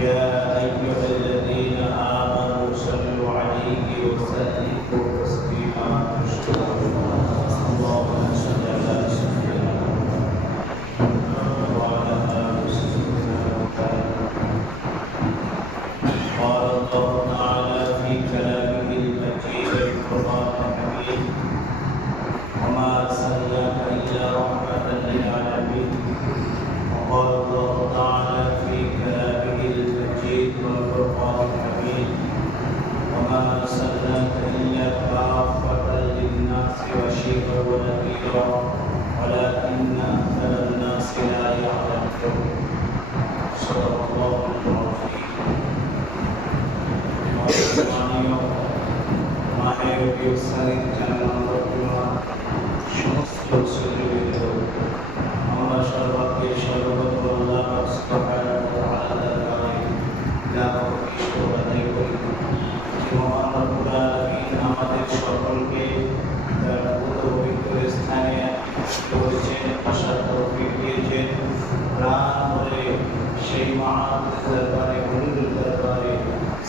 يا أيها الذين آمنوا صلوا عليه وسلموا تسليما اللهم صل على سيدنا محمد وعلى آل سيدنا محمد. قال الله تعالى في كلامه المجيد القرآن الحكيم وما أرسلناك إلا رحمة للعالمين. وقال الله تعالى في كلامه المجيد والقرآن الحكيم وما أرسلناك إلا كافة للناس بشيرا ونذيرا ولكن أكثر الناس لا يعلمون. صدق الله العظيم. সমস্ত আমরা সর্বাগ্রে সর্বপ্রথম আল্লাহ সুবহানাহু ওয়া তাআলার দরবারে আদায় করি যে মহান রব্বুল আলামিন আমাদের সকলকে তার পবিত্র স্থানে করেছেন, আসার তৌফিক দিয়েছেন। প্রাণ ভরে সেই মহান দরবারে হুজুর দরবারে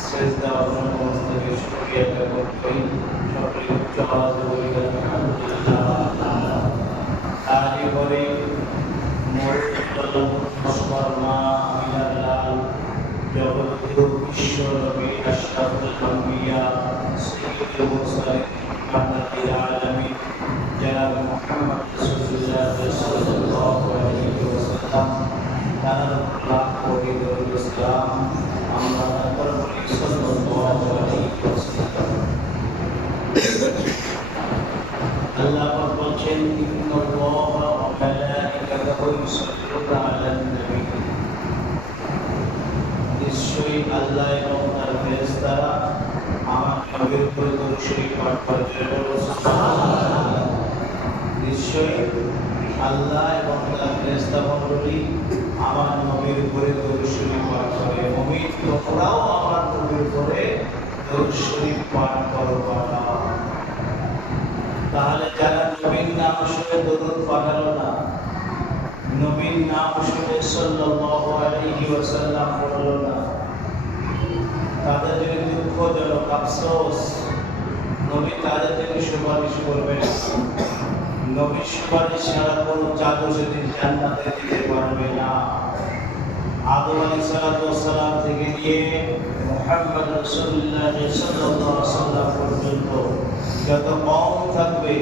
সেজদা অবনমস্তকে শুকরিয়া জ্ঞাপন করি। সকলে উচ্চ আওয়াজে বলি আলহামদুলিল্লাহ। তারপরে মা আমিনার লাল জগৎগুরু বিশ্ব নবী আশরাফুল আম্বিয়া সাইয়্যিদুল মুরসালিন রাহমাতুল আলামিন জনাব মুহাম্মদ রাসূলুল্লাহ সাল্লাল্লাহু আলাইহি ওয়াসাল্লাম তার লাখ কোটি দরুদ সালাম আমরা তার প্রতি সাল্লাল্লাহু আলাইহি ওয়াসাল্লাম। আল্লাহ পাক বলেন ইন্নাল্লাহা ওয়া মালাইকাতাহু ইউসাল্লুনা আলান নবী। নিশ্চয়ই আল্লাহ এবং তার ফেরেশতারা আমার নবীর উপর দরুদ শরীফ পাঠ করে। সুবহানাল্লাহ। নিশ্চয়ই আল্লাহ এবং তার ফেরেশতা মণ্ডলী আমার নবীর উপরে দরুদ শরীফ পাঠ করে। মুমিন তোমরাও আমার নবীর উপরে দরুদ শরীফ পাঠ করো। তাহলে যারা নবীর নাম শুনে দরুদ পাঠালো না, নবীর নাম শুনে সাল্লাল্লাহু আলাইহি ওয়াসাল্লাম পড়লো না, তাদের জন্য দুঃখজনক, আফসোস। নবী তাদের জন্য সুপারিশ করবেন। নবীর সুপারিশ ছাড়া কোনো জাদু সেদিন জান্নাতে দিতে পারবে না। আদম আলাইহিস সালাম থেকে নিয়ে মুহাম্মদ রাসূলুল্লাহ সাল্লাল্লাহু আলাইহি ওয়াসাল্লাম পর্যন্ত যত কওম থাকবে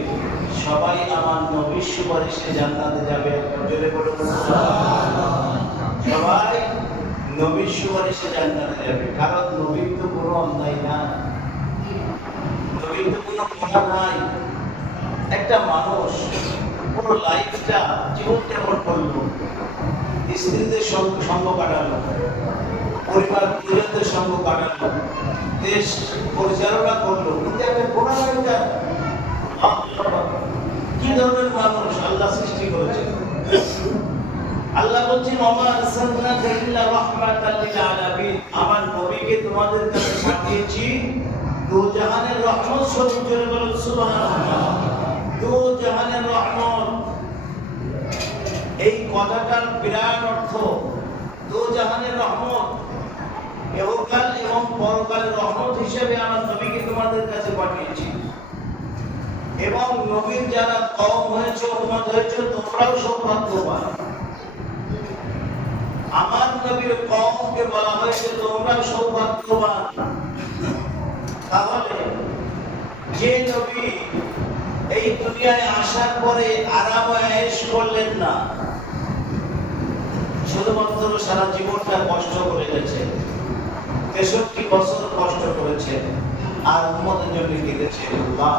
সবাই আমার নবীর সুপারিশে জান্নাতে যাবে। জোরে বলুন সুবহানাল্লাহ। সবাই নবীর সুপারিশে জান্নাতে যাবে, কারণ নবীর তো কোনো অন্যায় না, নবীর তো কোনো গুনাহ নাই। একটা মানুষ পুরো লাইফটা জীবন যাপন করলো, স্ত্রীদের সঙ্গ কাটালো, পরিবার পরিজনদের সঙ্গ কাটালো, দেশ পরিচালনা করলো, কিন্তু একটা গুনাহ হয়ে যায়। কি ধরনের মানুষ আল্লাহ সৃষ্টি করেছেন? আল্লাহ বলছেন ওমা আরসালনাকা ইল্লা রাহমাতাল লিল আলামিন। আমার নবীকে তোমাদের কাছে পাঠিয়েছি দু জাহানের রহমত স্বরূপ। জোরে বলুন সুবহানাল্লাহ। দু জাহানের রহমত, এই কথাটার বিরাট অর্থ। দু জাহানের রহমত, ইহকাল এবং পরকালের রহমত হিসেবে আমার নবীকে তোমাদের কাছে পাঠিয়েছি। এবং নবীর যারা কওম হয়েছে, উম্মত হয়েছে, তোমরাও সৌভাগ্যবান। আমার নবীর কওমকে বলা হয়েছে তোমরাও সৌভাগ্যবান। তাহলে যে নবী এই দুনিয়ায় আসার পরে আরাম আয়েশ করলেন না, শুধুমাত্র সারা জীবনটা কষ্ট করে গেছে, 63 বছর কষ্ট করেছেন, আর উম্মতের জন্য কেঁদেছেন। আল্লাহ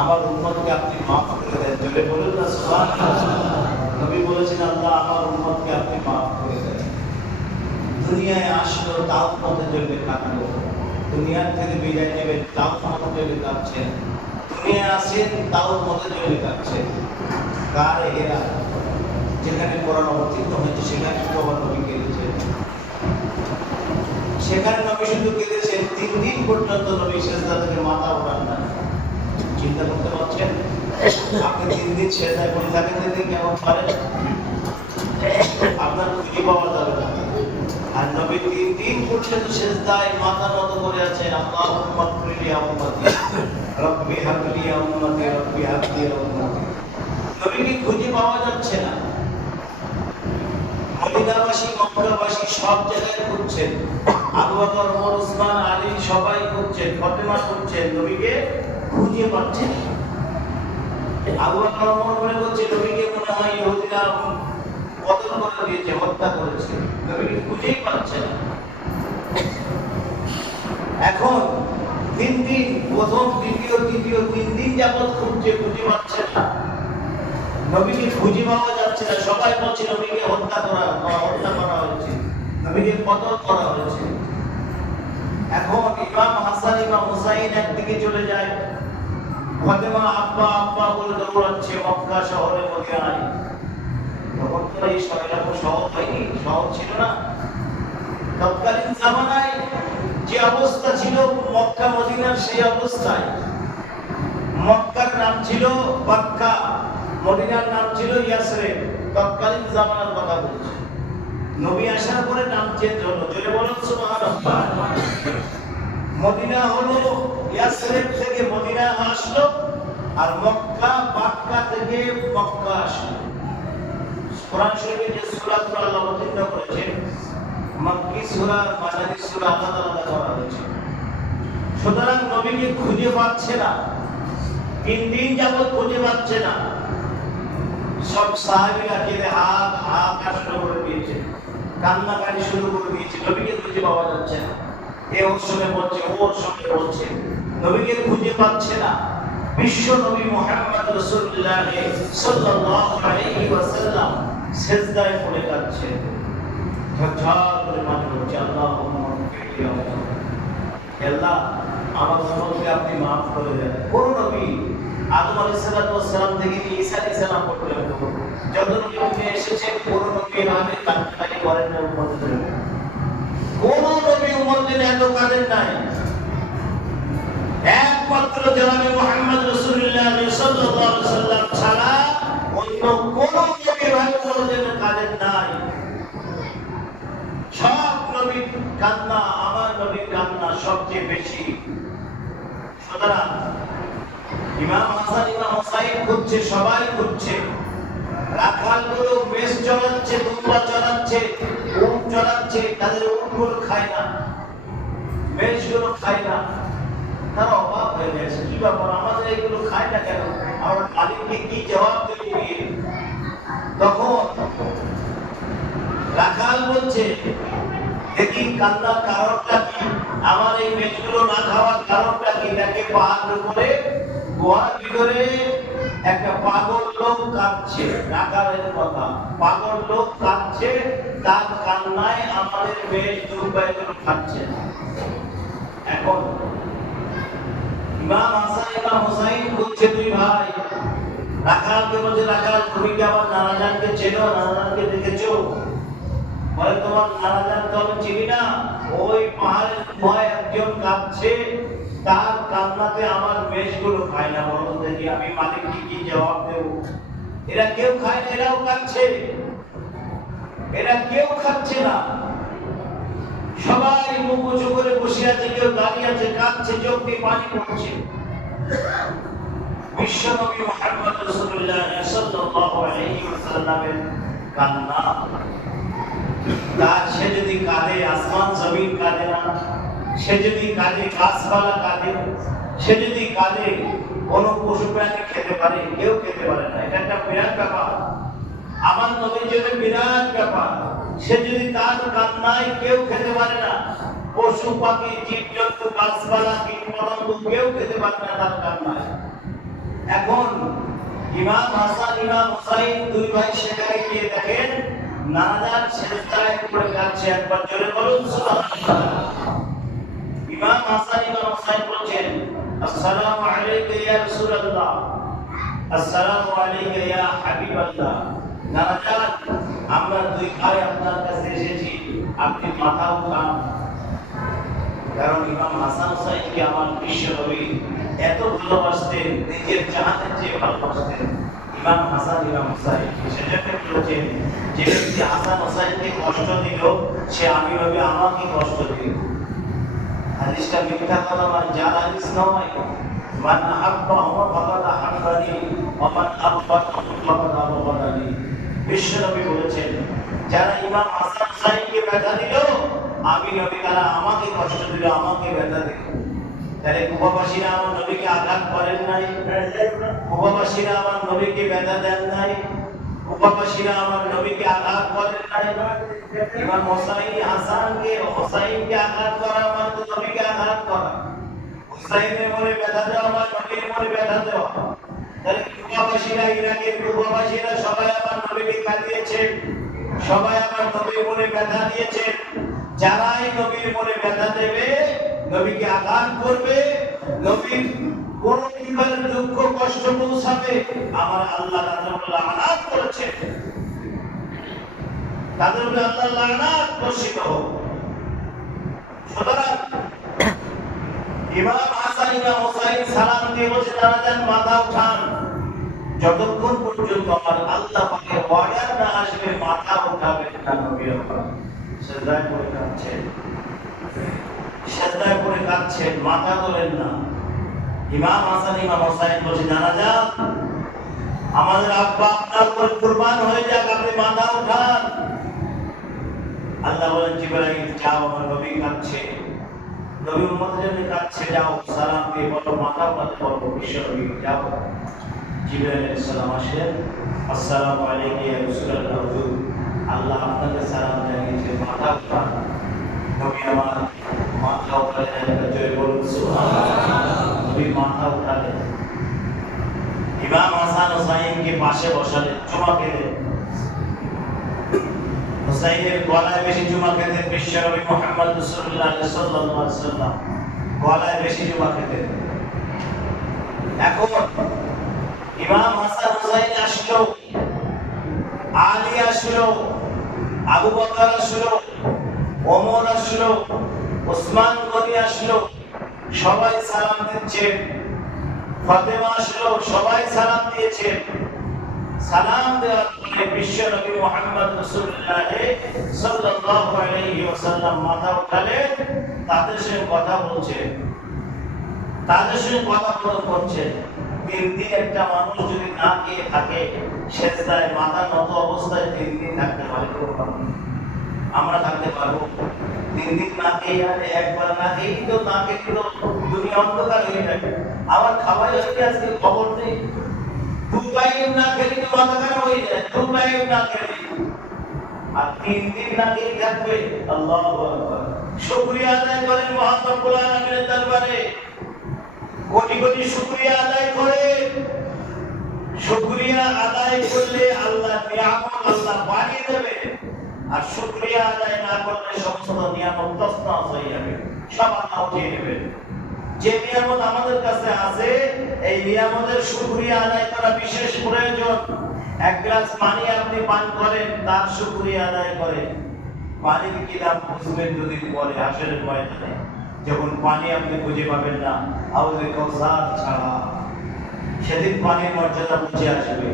আমার উম্মতকে আপনি মাফ করে দেন। জোরে বলুন না সুবহানাল্লাহ। নবী বলেছেন আল্লাহ আমার উম্মতকে আপনি মাফ করে দেন। দুনিয়ায় আসলো তাও উম্মতের জন্য কাঁদলো, দুনিয়ার থেকে বিদায় নেবেন তাও উম্মতের জন্য কাঁদছেন, দুনিয়ায় আসেন তাও উম্মতের জন্য কাঁদছেন। কার এরা? যেখানে কোরআন অবতীর্ণ হয়েছে সেখানে আবার নবী কেঁদেছেন। সেখানে নবী শুধু কেঁদেছেন, 3 দিন পর্যন্ত নবী সেজদা থেকে মাথা ওঠান না। চিন্তা করতে পারছেন? আপনি 3 দিন সেজদায় পড়ে থাকেন, কেমন পারেন? আপনার খুঁজে পাওয়া যাবে না। আর নবী 3 দিন পর্যন্ত সিজদায় মাথা নত করে আছেন, আল্লাহুম্মা গফিরলি ইয়া উম্মতি, রব্বি হাবলি ইয়া উম্মতি, রব্বি হাবলি ইয়া উম্মতি। নবীকে খুঁজে পাওয়া যাচ্ছে না। মদিনাবাসী, মক্কাবাসী সব জায়গায় খুঁজছেন, আবু বকর, ওমর, ওসমান, আলী সবাই খুঁজছেন, ফাতেমা খুঁজছেন, নবীকে খুঁজে পাচ্ছেন। আবু বকর, ওমর মনে করছে নবীকে মনে হয় ইহুদিরা কতল করে দিয়েছে, হত্যা করেছে, নবীকে খুঁজেই পাচ্ছে না। এখন 3 দিন, প্রথম, দ্বিতীয়, তৃতীয় 3 দিন যাবত খুঁজে পাচ্ছে না, নবীকে খুঁজে পাওয়া যাচ্ছে না। সবাই বলছে নবীকে হত্যা করা হয়েছে, নবীকে কতল করা হয়েছে। এখন ইমাম হাসান, ইমাম হুসাইন একদিকে চলে যায়, ফাতেমা আব্বা আব্বা বলে দৌড়াচ্ছে মক্কা শহরে, মদিনায়। তখন তো এই শহর হয়নি, শহর ছিল না। তৎকালীন জামানায় যে অবস্থা ছিল মক্কা মদিনার, সেই অবস্থায় মক্কার নাম ছিল মক্কা, মদিনার নাম ছিল ইয়াসরিব। তৎকালীন জামানার কথা বলছি। নবী আসার পরে নাম চেঞ্জ হলো, জোরে বলুন সুবহানাল্লাহ। মদিনা হলো ইয়াসরিব থেকে মদিনা আসলো, আর মক্কা বাক্কা থেকে মক্কা আসলো। কোরআন শরীফে যে সূরাগুলো আল্লাহ অবতীর্ণ করেছেন, মক্কি সূরা, মাদানী সূরা আলাদা আলাদা করা হয়েছে। সুতরাং নবীকে খুঁজে পাচ্ছে না, 3 দিন যাবত খুঁজে পাচ্ছে না। সব সাহাবীরা কেঁদে হাত শুরু করে দিয়েছে, কান্নাকাটি শুরু করে দিয়েছে, নবীকে খুঁজে পাওয়া যাচ্ছে না। এ ওর সঙ্গে বলছে, ওর সঙ্গে বলছে, নবীকে খুঁজে পাচ্ছে না। বিশ্ব নবী মুহাম্মদ রাসূলুল্লাহ সাল্লাল্লাহু আলাইহি ওয়াসাল্লাম সিজদায় পড়ে কাঁদছেন, ঝরঝর করে পানি পড়ছে। আল্লাহুম্মা গফিরলি ইয়া উম্মতি, আল্লাহ আমার উম্মতকে আপনি maaf করে দেন। কোন নবী আদম আলাইহিস সালাম থেকে ঈসা আলাইহিস সালাম পর্যন্ত যত নবী এসেছেন, কোন নবী এভাবে কান্নাকাটি করেন না উম্মতের জন্য। কোন নবী উম্মতের এত কাঁদেন নাই। একমাত্র জনাবে মুহাম্মদ রাসূলুল্লাহ সাল্লাল্লাহু আলাইহি ওয়াসাল্লাম ছাড়া অন্য কোন নবী এভাবে উম্মতের কাঁদেন নাই। সব নবীর কান্না, আমার নবীর কান্না সবচেয়ে বেশি। সুতরাং ইমাম হাসান, ইমাম হুসাইন খুঁজছে, সবাই খুঁজছে। রাখালগুলো বেশ চড়াচ্ছে, দুম্বা চড়াচ্ছে, উট চড়াচ্ছে, তাদের উটগুলো খায় না, মেষগুলো খায় না। তারা অবাক হয়ে গেছে, কি ব্যাপার, আমাদের এগুলো খায় না কেন, আমার মালিককে কি জবাব দেবে? তখন রাখাল বলছে, দেখি কান্নার কারণটা কি, আমার এই মেষগুলো না খাওয়ার কারণটা কি? তাকে পাহাড়ের উপরে গুহার ভিতরে একটা পাগল লোক কাঁদছে। রাখালের কথা, পাগল লোক কাঁদছে, তার কান্নায় আমাদের মেষ দুর্বাইগুলো খাচ্ছে। এখন ইমাম হাসান, ইমাম হুসাইন খুঁজছে 2 ভাই। রাখালকে বলছে, রাখাল তুমি কি আমার নানাজানকে চেনো, নানাজানকে দেখেছো? বলে, তোমার নানাজান তো আমি চিনি না, ওই পাহাড়ের গুহায় একজন কাঁদছে, তার কান্নাতে আমার মেষগুলো খায় না। বলো দেখি আমি মালিককে কি জবাব দেব? এরা কেউ খায় না, এরাও কাঁদছে, এরা কেউ খাচ্ছে না। সবাই মুখ উঁচু করে বসে আছে, কেউ দাঁড়িয়ে আছে, কাঁদছে, চোখ দিয়ে পানি পড়ছে। বিশ্ব নবী মুহাম্মদ রাসূলুল্লাহ সাল্লাল্লাহু আলাইহি ওয়াসাল্লামের কান্না, তার সে যদি কাঁদে আসমান জমিন কাঁদে না, সে যদি কাঁদে গাছপালা কাঁদে, সে যদি কাঁদে কোন পশু প্রাণী খেতে পারে, কেউ খেতে পারে না। এটা একটা বিরাট ব্যাপার, আমার নবীর জন্য বিরাট ব্যাপার। সে যদি তার কান্নায় কেউ খেতে পারে না, পশু পাখি জীবজন্তু গাছপালা কীটপতঙ্গ কেউ খেতে পারে না তার কান্নায়। এখন ইমাম হাসান, ইমাম হুসাইন 2 ভাই সেখানে গিয়ে দেখেন নানাজান সিজদায় পড়ে কাঁদছে। একবার জোরে বলুন সুবহানাল্লাহ। ইমাম হাসান, ইমাম হুসাইন বলছেন, আসসালামু আলাইকা ইয়া রাসূলুল্লাহ, আসসালামু আলাইকা ইয়া হাবিবাল্লাহ। নানাজান, আমরা 2 ভাই আপনার কাছে এসেছি, আপনি মাথা উঠান। কারণ ইমাম হাসান হুসাইনকে আমার বিশ্ব নবী এত ভালোবাসতেন, নিজের জাহানের চেয়ে ভালোবাসতেন। ইমাম হাসান ইমাম হুসাইন সেজন্য বলেছেন যে ব্যক্তি হাসান হুসাইনকে কষ্ট দিল সে আমি ভাবে আমাকে কষ্ট দিল। হাদিসটা মিথ্যা কথা মানে জাল হাদিস নয়। মান আহাব্বাহু ফাকাদ আহাব্বানি ওয়া মান আবগাদাহু ফাকাদ আবগাদানি। বিশ্বনবী বলেছেন যারা ইমাম হাসান হুসাইনকে ব্যথা দিল আমি নবী, তারা আমাকে কষ্ট দিল, আমাকে ব্যথা দিল। তাহলে কুবাবাসীরা আমার নবীকে আঘাত করেন নাই, কুবাবাসীরা আমার নবীকে ব্যথা দেন নাই, কুবাবাসীরা আমার নবীকে আঘাত করেন নাই। ইমাম হোসাইনকে আঘাত করা মানে তো নবীকে আঘাত করা। হুসাইনের মনে ব্যথা দেওয়া আমার নবীর মনে ব্যথা দেওয়া। তাহলে কুবাবাসীরা, ইরাকের কুবাবাসীরা সবাই আমার নবীকে কাঁদিয়েছে, সবাই আমার নবীর মনে ব্যথা দিয়েছে। যারাই নবীর মনে ব্যথা দেবে, নবীকে আঘাত করবে, নবীর কোন প্রকারের দুঃখ কষ্ট পৌঁছাবে, আমার আল্লাহ তাদের উপর লানত করেছে, তাদের উপর আল্লাহ লানত বর্ষিত হোক। সুতরাং ইমাম হাসান ইমাম হুসাইন সালাম দিয়ে বসে দাঁড়া যান, মাথা উঠান, যতক্ষণ পর্যন্ত আমার আল্লাহ পাকের অর্ডার না আসবে মাথা উঠাবেন না। নবী আমার সিজদায় পড়ে কাঁদছেন, সিজদায় পড়ে কাঁদছেন, মাথা তোলেন না। ইমাম হাসান ইমাম হুসাইন বসে জানা যান আমাদের আব্বা আপনার উপর কুরবান হয়ে যাক, আপনি মাথা উঠান। আল্লাহ বলেন জিবরাইল যাও, আমার নবী কাঁদছে, নবী উম্মতের জন্য কাঁদছে, যাও সালাম দিয়ে বলো মাথা উঠাতে বলো বিশ্ব নবী যাও। জিবরাইল আলাইহিস সালাম আসেন, আসসালামু আলাইকা ইয়া রাসূলুল্লাহ, হুজুর আল্লাহ আপনাকে সালাম জানিয়েছে, মাথা উঠান। নবী আমার মাথা উঠালেন, জয় বলুন সুবহানাল্লাহ। নবী মাথা উঠালেন, ইমাম হাসান হুসাইনকে পাশে বসালেন, চুমা খেলেন। হুসাইনের গলায় বেশি চুমা খেতেন বিশ্ব নবী মুহাম্মদ রাসূলুল্লাহ সাল্লাল্লাহু আলাইহি ওয়াসাল্লাম, গলায় বেশি চুমা খেতেন। এখন ইমাম হাসান হুসাইন আসলো, আলী আসলো, আবু বকর আসলো, ওমর আসলো, ওসমান গনি আসলো, সবাই সালাম দিচ্ছেন। ফাতেমা আসলো, সবাই সালাম দিয়েছেন। সালাম দেওয়ার পরে বিশ্ব নবী মুহাম্মদ রাসূলুল্লাহ সাল্লাল্লাহু আলাইহি ওয়াসাল্লাম মাথা উঠালেন, তাদের সঙ্গে কথা বলছেন, তাদের সঙ্গে কথা করছেন। 3 দিন একটা মানুষ যদি না খেয়ে থাকে, সিজদায় মাথা নত অবস্থায় 3 দিন থাকতে পারে? আমরা থাকতে পারবো? 3 দিন না খেয়ে, আর একবার না খেয়ে তো না খেয়ে তো দুনিয়া অন্ধকার হয়ে যাবে। আমার খাবার হচ্ছে আজকে খবর নেই, 2 টাইম না খেলে তো মাথা খারাপ হয়ে যায়, 2 টাইম না খেলে, আর 3 দিন না খেয়ে থাকবে। আল্লাহু আকবার। শুকরিয়া আদায় করেন মহান রব্বুল আলামিনের দরবারে, কোটি কোটি শুকরিয়া আদায় করেন। শুকরিয়া আদায় করলে আল্লাহ নিয়ামত আল্লাহ বাড়িয়ে দেবে, আর শুকরিয়া আদায় না করলে সমস্ত নিয়ামত তছনছ হয়ে যাবে, সব আল্লাহ উঠিয়ে নেবে। যে নিয়ামত আমাদের কাছে আছে, এই নিয়ামতের শুকরিয়া আদায় করা বিশেষ প্রয়োজন। 1 গ্লাস পানি আপনি পান করেন, তার শুকরিয়া আদায় করেন। পানির কি দাম বুঝবেন দুদিন পরে হাসরের ময়দানে, যখন পানি আপনি খুঁজে পাবেন না, হাউজে কাউসার ছাড়া, সেদিন পানির মর্যাদা বুঝে আসবে।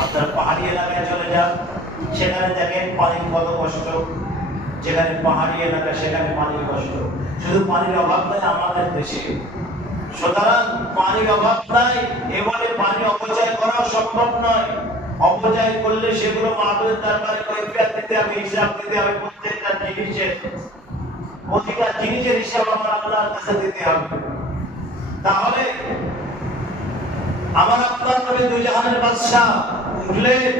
আপনার পাহাড়ি এলাকায় চলে যান, সেখানে দেখেন পানির কত কষ্ট। যেখানে পাহাড়ি এলাকা সেখানে পানির কষ্ট, শুধু পানির অভাব নাই আমাদের দেশে। সুতরাং পানির অভাব নাই, এবারে পানি অপচয় করা সম্ভব নয়। অপচয় করলে সেগুলো মাহবুবের দরবারে কৈফিয়ত দিতে হবে, হিসাব দিতে হবে। প্রত্যেকটা জিনিসের, প্রতিটা জিনিসের হিসাব আমার আল্লাহর কাছে দিতে হবে। তাহলে আমার আপনার নবী দুই জাহানের বাদশা উঠলেন,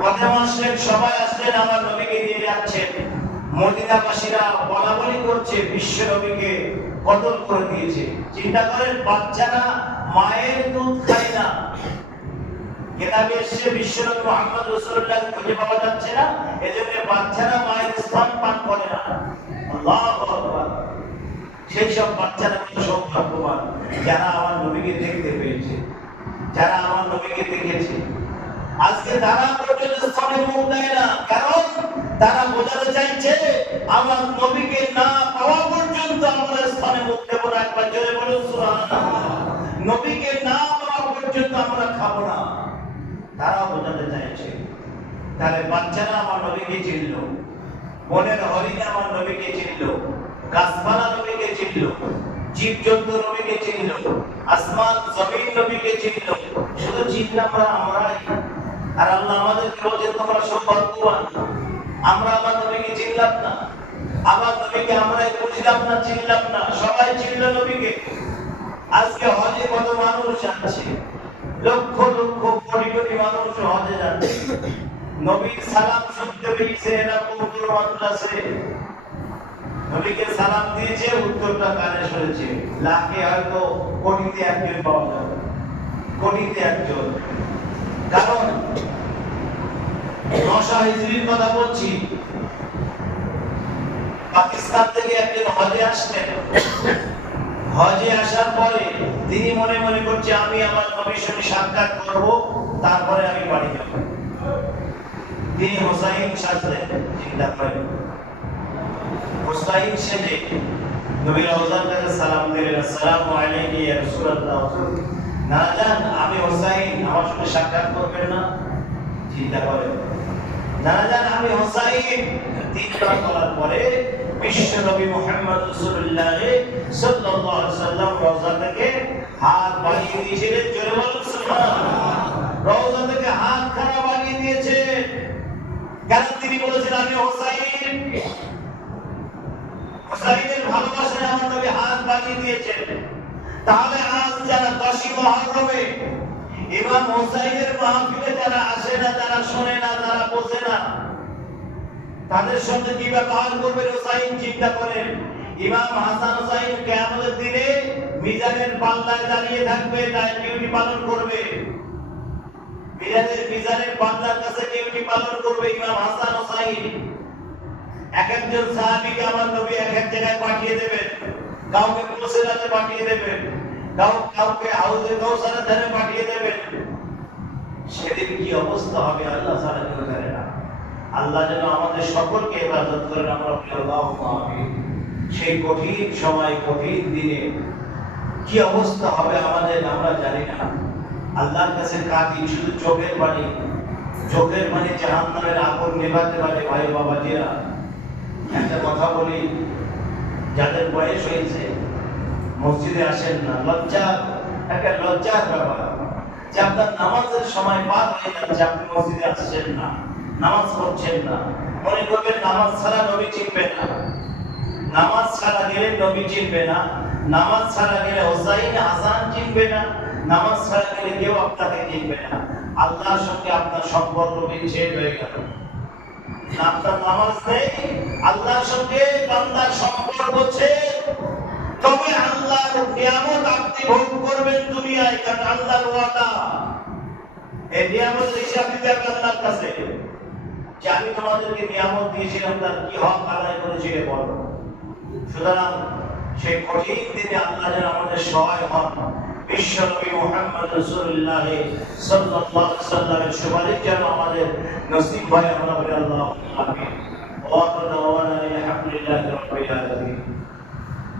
ফাতেমা আসলেন, সবাই আসলেন, আমার নবীকে নিয়ে যাচ্ছেন। মদিনাবাসীরা বলাবলি করছে বিশ্ব নবীকে কতল করে দিয়েছে। চিন্তা করেন, বাচ্চারা মায়ের দুধ খায় না, কিতাবে এসেছে বিশ্ব নবী মুহাম্মদ রাসূলুল্লাহ খুঁজে পাওয়া যাচ্ছে না, এজন্য বাচ্চারা মায়ের স্তন পান করে না। আল্লাহু আকবার। সেই সব বাচ্চারা কত সৌভাগ্যবান যারা আমার নবীকে দেখতে পেয়েছে, যারা আমার নবীকে দেখেছে। আজকে তারা পর্যন্ত স্তনে মুখ দেয় না, কারণ তারা বোঝাতে চাইছে আমার নবীকে না পাওয়া পর্যন্ত আমরা স্তনে মুখ দেব না। একবার জোরে বলুন সুবহানাল্লাহ। নবীকে না পাওয়া পর্যন্ত আমরা খাবো না। তারাও বোঝাতে চাইছে। তাহলে বাচ্চারা আমার নবীকে চিনল, বনের হরিণে আমার নবীকে চিনল, গাছপালা নবীকে চিনল, জীবজন্তু নবীকে চিনল, আসমান জমিন নবীকে চিনল। শুধু চিনলাম না আমরাই। আর আল্লাহ আমাদেরকে বলছেন তোমরা সৌভাগ্যবান, আমরা আমার নবীকে চিনলাম না, আমার নবীকে আমরাই বুঝলাম না, চিনলাম না। সবাই চিনল নবীকে। আজকে হজে কত মানুষ যাচ্ছে, লক্ষ লক্ষ কোটি কোটি মানুষ হজে যাচ্ছে। নবীর সালাম শুনতে পেয়েছে এরা কবুতর মানুষ আছে, নবীকে সালাম দিয়েছে, উত্তরটা কানে শুনেছে। লাখে হয়তো কোটিতে একজন পাওয়া যাবে, কোটিতে একজন। কারণ 900 হিজরির কথা বলছি, পাকিস্তান থেকে একজন হজে আসলেন। হজে আসার পরে তিনি মনে মনে করছে আমি আমার নবীর সঙ্গে সাক্ষাৎ করব, তারপরে আমি বাড়ি যাব। তিনি হোসাইন সাজলেন, চিন্তা করেন। হোসাইন সেজে নবীর রওজার কাছে সালাম দিলেন, আসসালামু আলাইকা ইয়া রাসূলুল্লাহ। না জান আমি হোসাইন, আমার সঙ্গে সাক্ষাৎ করবেন না? চিন্তা করেন। না জান আমি হোসাইন। তিনবার বলার পরে বিশ্ব নবী মুহাম্মদ রাসূলুল্লাহ সাল্লাল্লাহু আলাইহি ওয়াসাল্লাম রওজা থেকে হাত বাড়িয়ে দিয়েছিলেন। জোরে বলুন সুবহানাল্লাহ। রওজা থেকে হাত খানা বাড়িয়ে দিয়েছে, কারণ তিনি বলেছেন আমি হোসাইন। হোসাইনের ভালোবাসায় আমার নবী হাত বাড়িয়ে দিয়েছেন। তাহলে আজ যারা 10ই মুহররমে ইমাম হোসাইনের মাহফিলে যারা আসে না, যারা শোনে না, যারা বোঝে না, তাদের সঙ্গে কি ব্যবহার করবে হোসাইন? চিন্তা করেন। ইমাম হাসান হোসাইন কিয়ামতের দিনে মিজানের পাল্লায় দাঁড়িয়ে থাকবে, তার ডিউটি পালন করবে। মিজানের পাল্লার কাছে ডিউটি পালন করবে ইমাম হাসান হোসাইন। এক একজন সাহাবীকে আমার নবী এক এক জায়গায় পাঠিয়ে দেবেন। কাউকে কুলসিরাতে পাঠিয়ে দেবেন, কাউকে হাউজে কাউসারের ধারে পাঠিয়ে দেবেন। সেদিন কি অবস্থা হবে আল্লাহ ছাড়া কেউ জানে না। আল্লাহ যেন আমাদের সকলকে ইবাদত করেন, আমরা আল্লাহুম্মা আমিন। সেই কঠিন সময়, কঠিন দিনে কি অবস্থা হবে আমাদের আমরা জানি না। আল্লাহর কাছে কাঁদি, শুধু চোখের পানি, চোখের পানি জাহান্নামের আগুন নেভাতে পারে। ভাই বাবাজিরা, একটা কথা বলি, যাদের বয়স হয়েছে মসজিদে আসেন না, একটা লজ্জার ব্যাপার যে আপনার নামাজের সময় পার হয়ে যাচ্ছে, আপনি মসজিদে আসছেন না, নামাজ পড়ছেন না। মনে করবেন নামাজ ছাড়া নবী চিনবে না, নামাজ ছাড়া গেলে নবী চিনবে না, নামাজ ছাড়া গেলে হোসাইন হাসান চিনবে না, নামাজ ছাড়া গেলে কেউ আপনাকে চিনবে না। আল্লাহর সঙ্গে আপনার সম্পর্ক বিচ্ছেদ হয়ে গেল। আপনার নামাজ নেই, আল্লাহর সঙ্গে বান্দার সম্পর্ক আছে, তবে আল্লাহর নিয়ামত আপনি ভোগ করবেন দুনিয়ায়, কারণ আল্লাহর ওয়াদা। এই নিয়ামতের হিসাব দিতে হবে আল্লাহর কাছে, যে আমি তোমাদেরকে নিয়ামত দিয়েছিলাম, তার কি হক আদায় করেছিলে বলো। সুতরাং সেই কঠিন দিনে আল্লাহ যেন আমাদের সহায় হন। বিশ্ব নবী মুহাম্মদ রাসূলুল্লাহ সাল্লাল্লাহু আলাইহি ওয়াসাল্লামের সুপারিশ যেন আমাদের নসিব হয়। আমরা বলি আল্লাহুম্মা আমিন। ওয়া আখিরু দাওয়ানা আলহামদুলিল্লাহি রাব্বিল আলামিন।